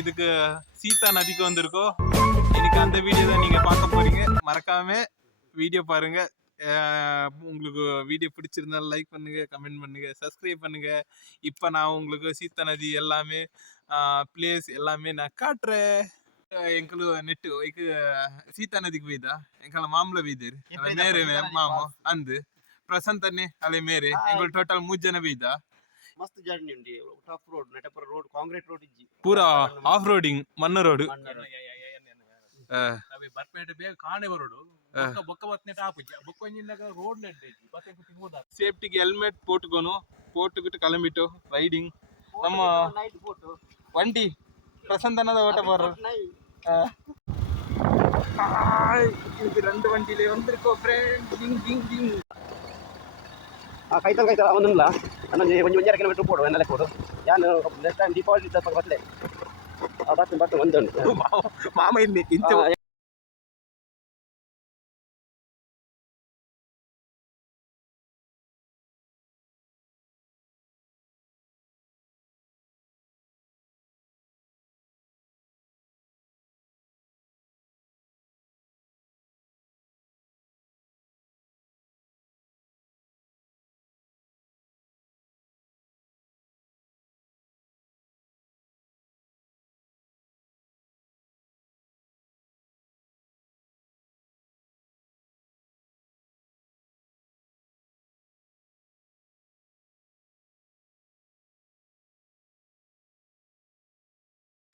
இதுக்கு சீதா நதிக்கு வந்திருக்கோம். எனக்கு அந்த வீடியோ தான் நீங்க பார்க்க போறீங்க. மறக்காம வீடியோ பாருங்க. உங்களுக்கு வீடியோ பிடிச்சிருந்தாலும் லைக் பண்ணுங்க, கமெண்ட் பண்ணுங்க, சப்ஸ்கிரைப் பண்ணுங்க. இப்போ நான் உங்களுக்கு சீதா நதி எல்லாமே பிளேஸ் எல்லாமே நான் காட்டுறேன். ಎಂಕಲು ನೆಟ್ಟು ಐಕ್ ಸೀತಾ ನದಿಗೆ ಬೈದ ಎಂಕಲ ಮಾಮೂಲ ಬೈದೇರು ಅಲ್ಲ ಮೇರೆ ಮಾಮು ಅಂದ್ ಪ್ರಸಂತ್ ಅನ್ನೆ ಅಲೆ ಮೇರೆ ಎಂಕಲ್ ಟೋಟಲ್ 3 ಜನ ಬೈದ ಮಸ್ತ್ ಜರ್ನಿ ಉಂಡಿ ಟಫ್ ರೋಡ್ ನೆಟಪರ ರೋಡ್ ಕಾಂಕ್ರೀಟ್ ರೋಡ್ ಇಜ್ಜಿ ಪೂರಾ ಆಫ್ ರೋಡಿಂಗ್ ಮಣ್ಣ ರೋಡ್ ಅವೆ ಬರ್ಪೇಟೆ ಬೇಗ ಕಾಣೆ ಬರೋಡು ಬೊಕ್ಕ ಬತ್ನೆ ಟಾಪ್ ಬೊಕ್ಕೊಂಜಿಂದಾಗ ರೋಡ್ ನೆಡ್ಡೆ ಬತ್ತೆ ಕುತಿ ಹೋದ ಸೇಫ್ಟಿಗೆ ಹೆಲ್ಮೆಟ್ போட்டுக்கிட்டு கிளம்பிட்டோம் ரைடிங் நம்ம வண்டி பிரசந்த் அண்ணா ஓட்ட போறோம். இது 2 வண்டியிலே வந்திருக்கோம் ஃப்ரெண்ட். டிங் டிங் டிங் ಕೈತಲ್ ಅವನಲ್ಲ ಅನ್ನೊಂದು ಒಂಜಿ 2 ಕಿಲೋಮೀಟರ್ ಪೋಡು ಎನ್ನಲೆ ಪೋಡು ಯಾನು ನೆಕ್ಸ್ಟ್ ಟೈಮ್ ದೀಪಾವಳಿ ಇದ್ದ ಬತ್ತಲೆ ಬತ್ತು ಒಂದುಂಟು ಮಾಮ ಇಲ್ಲಿ ಇಂತ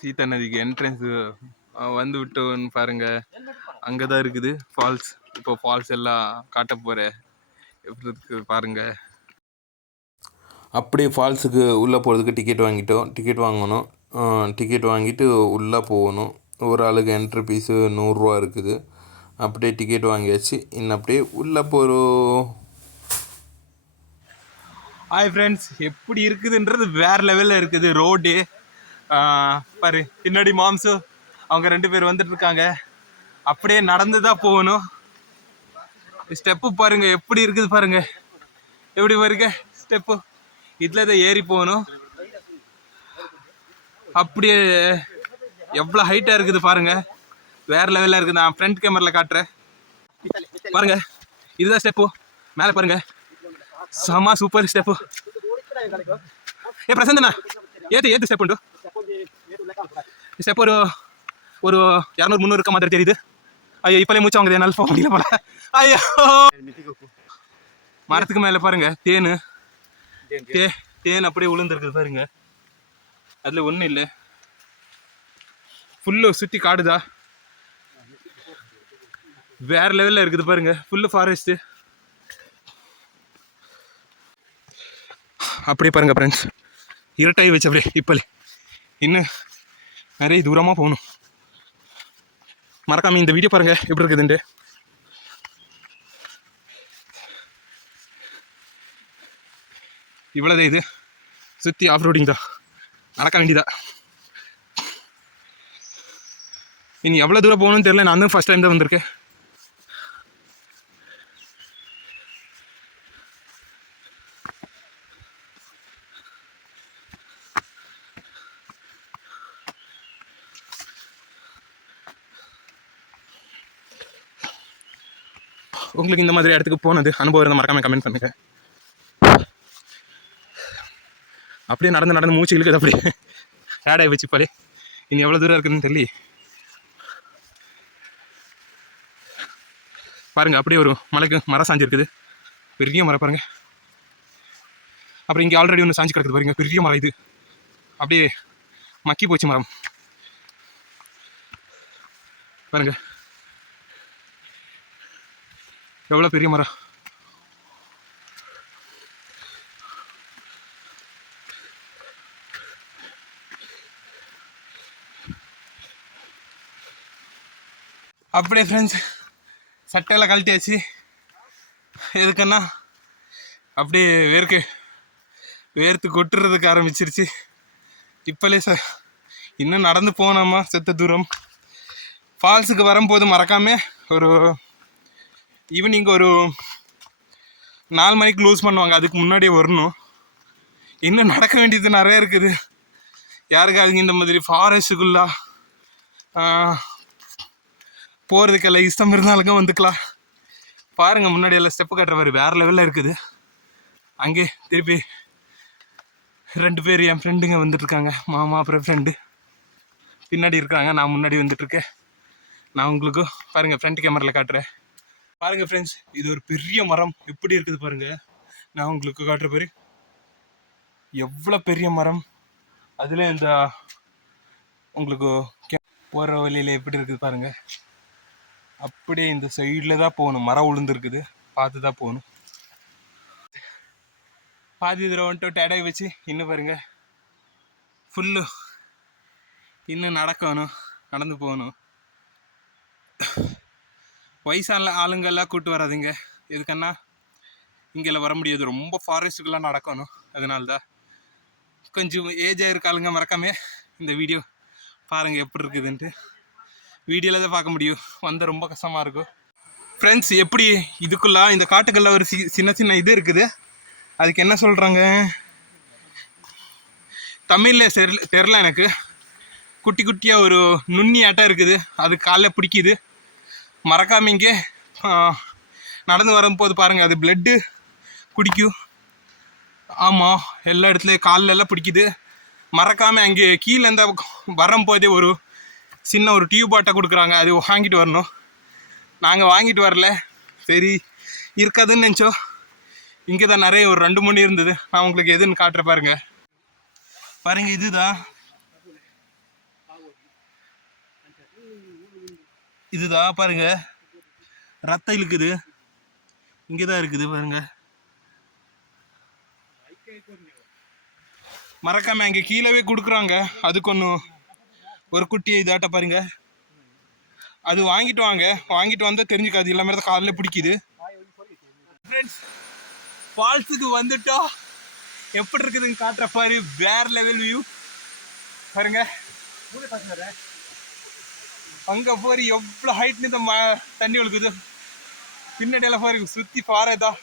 சீதா நதிக்கு என்ட்ரன்ஸ் வந்து விட்டோன்னு பாருங்க. அங்கதான் இருக்குது ஃபால்ஸ். இப்போ ஃபால்ஸ் எல்லாம் காட்ட போறேன். எப்படி இருக்கு பாருங்க. அப்படியே ஃபால்ஸுக்கு உள்ளே போகிறதுக்கு டிக்கெட் வாங்கணும். டிக்கெட் வாங்கிட்டு உள்ளே போகணும். ஒரு ஆளுக்கு என்ட்ரி ஃபீஸு 100 ரூபா இருக்குது. அப்படியே டிக்கெட் வாங்கியாச்சு. இன்னும் அப்படியே உள்ளே போகிறோம். ஹாய் ஃப்ரெண்ட்ஸ், எப்படி இருக்குதுன்றது வேறு லெவலில் இருக்குது ரோடு. பாரு பின்னாடி மாம்சு அவங்க 2 பேர் வந்துட்டு இருக்காங்க. அப்படியே நடந்து தான் போகணும். ஸ்டெப்பு பாருங்க எப்படி இருக்குது பாருங்க. எப்படி பாருங்க ஸ்டெப்பு. இதில் தான் ஏறி போகணும். அப்படியே எவ்வளோ ஹைட்டாக இருக்குது பாருங்க. வேறு லெவலில் இருக்குது. நான் ஃப்ரண்ட் கேமரில் காட்டுறேன் பாருங்க. இதுதான் ஸ்டெப்பு. மேலே பாருங்க செம சூப்பர் ஸ்டெப்பு. பிரசந்தண்ணா ஏத்து ஸ்டெப் உண்டு. ஸ்டெப் ஒரு 200-300 இருக்க மாதிரி தெரியுது. ஐயோ இப்போலே மூச்சு வாங்குது, என்னால் போக முடியல போல. ஐயோ மரத்துக்கு மேலே பாருங்க தேன் அப்படியே விழுந்துருக்குது பாருங்க. அதில் ஒன்றும் இல்லை, ஃபுல்லு சுற்றி காடுதா. வேறு லெவலில் இருக்குது பாருங்க. Full forest. அப்படியே பாருங்க ஃப்ரெண்ட்ஸ், இருட்டாகி வச்சு அப்படியே இப்போலே இன்னும் நிறைய தூரமாக போகணும். மறக்காம இந்த வீடியோ பாருங்க எப்படி இருக்குதுன்ட்டு. இவ்வளோதான், இது சுற்றி ஆஃப் ரோடிங் தான், நடக்க வேண்டியதா. இனி எவ்வளோ தூரம் போகணும்னு தெரியல. நான் தான் ஃபஸ்ட் டைம் தான் வந்திருக்கேன். உங்களுக்கு இந்த மாதிரி இடத்துக்கு போனது அனுபவம் இருந்தால் மறக்காம கமெண்ட் பண்ணுங்க. அப்படியே நடந்து மூச்சு இழுக்குது. அப்படியே ஆடாகி வச்சு பாரு. இனி எவ்வளோ தூரம் இருக்குதுன்னு தெரியல. பாருங்க அப்படியே ஒரு மலைக்கு மரம் சாஞ்சி இருக்குது. பெரிய மரம் பாருங்க. அப்புறம் இங்கே ஆல்ரெடி ஒன்று சாஞ்சி கிடக்குது பாருங்க. பெரிய மரம் இது. அப்படியே மக்கி போச்சு மரம் பாருங்க. எவ்வளோ பெரிய மரம். அப்படியே ஃப்ரெண்ட்ஸ் சட்டையெல்லாம் கழட்டியாச்சு. எதுக்குன்னா அப்படியே வேர்த்து கொட்டுறதுக்கு ஆரம்பிச்சிருச்சு. இப்போலே இன்னும் நடந்து போனோமா செத்த தூரம். ஃபால்ஸுக்கு வரும்போது மறக்காம ஒரு ஈவினிங் ஒரு 4 மணிக்கு க்ளோஸ் பண்ணுவாங்க. அதுக்கு முன்னாடியே வரணும். இன்னும் நடக்க வேண்டியது நிறைய இருக்குது. யாருக்காவது இந்த மாதிரி ஃபாரஸ்ட்டுக்குள்ளே போகிறதுக்கெல்லாம் இஷ்டம் இருந்தாலுங்க வந்துக்கலாம். பாருங்கள் முன்னாடி எல்லாம் ஸ்டெப்பு கட்டுற மாதிரி வேறு லெவலில் இருக்குது. அங்கே திருப்பி 2 பேர் என் ஃப்ரெண்டுங்க வந்துட்டுருக்காங்க. மாமா அப்புறம் ஃப்ரெண்டு பின்னாடி இருக்காங்க. நான் முன்னாடி வந்துட்டுருக்கேன். நான் உங்களுக்கு பாருங்கள் ஃப்ரண்ட் கேமராவில் காட்டுறேன். பாருங்கள் ஃப்ரெண்ட்ஸ், இது ஒரு பெரிய மரம் எப்படி இருக்குது பாருங்கள். நான் உங்களுக்கு காட்டுற பேர் எவ்வளோ பெரிய மரம். அதில் இந்த உங்களுக்கு போகிற வழியில் எப்படி இருக்குது பாருங்கள். அப்படியே இந்த சைடில் தான் போகணும். மரம் உளுந்துருக்குது, பார்த்து தான் போகணும். பாதி தூரம் வந்துட்டு டேடாய் வச்சு இன்னும் பாருங்க ஃபுல்லு இன்னும் நடந்து போகணும். வயசான ஆளுங்கெல்லாம் கூப்பிட்டு வராதுங்க. எதுக்கன்னா இங்கெல்லாம் வர முடியாது, ரொம்ப ஃபாரஸ்ட்டுக்கெல்லாம் நடக்கணும். அதனால தான் கொஞ்சம் ஏஜாக இருக்க ஆளுங்க மறக்காம இந்த வீடியோ பாருங்கள் எப்படி இருக்குதுன்ட்டு. வீடியோவில் தான் பார்க்க முடியும், வந்தால் ரொம்ப கஷ்டமாக இருக்கும். ஃப்ரெண்ட்ஸ், எப்படி இதுக்குள்ளே இந்த காட்டுக்குள்ளே ஒரு சின்ன சின்ன இது இருக்குது. அதுக்கு என்ன சொல்கிறாங்க தமிழில் தெரில எனக்கு. குட்டி குட்டியாக ஒரு நுண்ணி ஆட்டம் இருக்குது, அது காலில் பிடிக்குது. மறக்காம இங்கே நடந்து வரும்போது பாருங்கள், அது பிளட்டு குடிக்கும். ஆமாம், எல்லா இடத்துலையும் காலில் எல்லாம் பிடிக்குது. மறக்காமல் அங்கே கீழே இந்த வரும்போதே ஒரு சின்ன ஒரு டியூப் ஆட்டை கொடுக்குறாங்க, அது வாங்கிட்டு வரணும். நாங்கள் வாங்கிட்டு வரல, சரி இருக்காதுன்னு நினச்சோம். இங்கே தான் நிறைய ஒரு 2-3 இருந்தது. நான் உங்களுக்கு எதுன்னு காட்டுற பாருங்க. இதுதான் பாருங்க, ரத்தம் இழுக்குது. இங்கே தான் இருக்குது பாருங்க. மறக்காம அங்கே கீழவே கொடுக்குறாங்க. அதுக்கு ஒன்று ஒரு குட்டி இதாட்ட பாருங்க. அது வாங்கிட்டு வந்தால் தெரிஞ்சுக்காது, எல்லாமே தான் காலில் பிடிக்குது. ஃபால்ஸுக்கு வந்துட்டோம். எப்படி இருக்குதுன்னு காட்டுற பாரு, வேற லெவல் வியூ பாருங்க. அங்கே போய் எவ்வளோ ஹைட்னு இந்த தண்ணி ஒழுக்குது. பின்னாடியெல்லாம் பாருங்க, சுற்றி பாறைதான்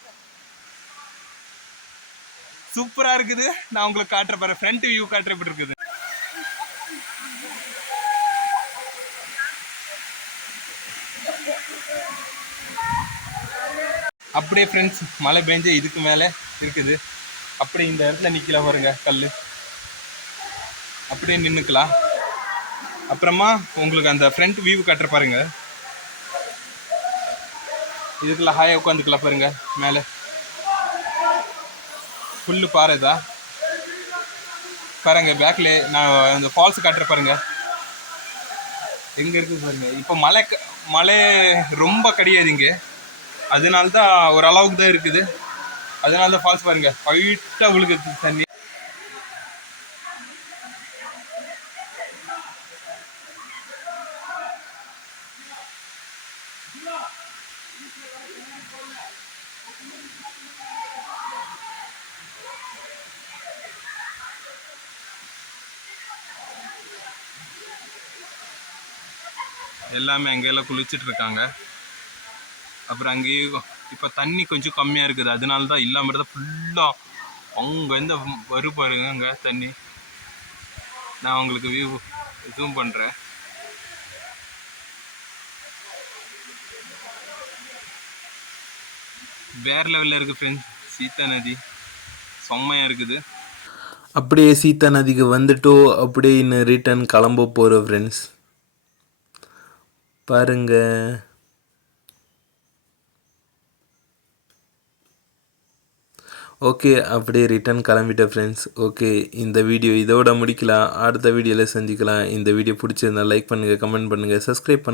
சூப்பராக இருக்குது. நான் உங்களுக்கு காட்டுற பாரு, ஃப்ரண்ட் வியூ காட்டுற எப்படி இருக்குது. அப்படியே ஃப்ரெண்ட்ஸ், மழை பெஞ்ச இதுக்கு மேலே இருக்குது. அப்படியே இந்த இடத்துல நிற்கலாம் பாருங்க, கல் அப்படியே நின்றுக்கலாம். அப்புறமா உங்களுக்கு அந்த ஃப்ரண்ட் வியூ காட்டுற பாருங்க. இதுக்குள்ள ஹாயாக உட்காந்துக்கலாம் பாருங்க. மேலே ஃபுல்லு பாறை தான் பாருங்க. பேக்கில் நான் அந்த ஃபால்ஸ் காட்டுற பாருங்க, எங்கே இருக்குது பாருங்க. இப்போ மழை ரொம்ப கிடையாது இங்கே, அதனால தான் ஒரு அளவுக்கு தான் இருக்குது. அதனால தான் ஃபால்ஸ் பாருங்க, ஒயிட்டாக விழுகுது தண்ணி. எல்லாமே அங்கெல்லாம் குளிச்சுட்டு இருக்காங்க. அப்புறம் அங்கேயும் இப்போ தண்ணி கொஞ்சம் கம்மியாக இருக்குது, அதனால தான் இல்லாமல் தான் ஃபுல்லாக அங்கேருந்து பாருங்க அங்கே தண்ணி. நான் உங்களுக்கு வியூ ஜூம் பண்ணுறேன். வேறு லெவலில் இருக்குது ஃப்ரெண்ட்ஸ். சீதா நதி செம்மையாக இருக்குது. அப்படியே சீதா நதிக்கு வந்துட்டோ அப்படியே இன்னும் ரிட்டர்ன் கிளம்ப போகிறோம் ஃப்ரெண்ட்ஸ். பாருங்க, ஓகே அப்படியே ரிட்டர்ன் கிளம்பிட்டேன் ஃப்ரெண்ட்ஸ். ஓகே, இந்த வீடியோ இதோட முடிக்கலாம். அடுத்த வீடியோவில் சந்திக்கலாம். இந்த வீடியோ பிடிச்சிருந்தா லைக் பண்ணுங்கள், கமெண்ட் பண்ணுங்கள், சப்ஸ்கிரைப் பண்ணுங்கள்.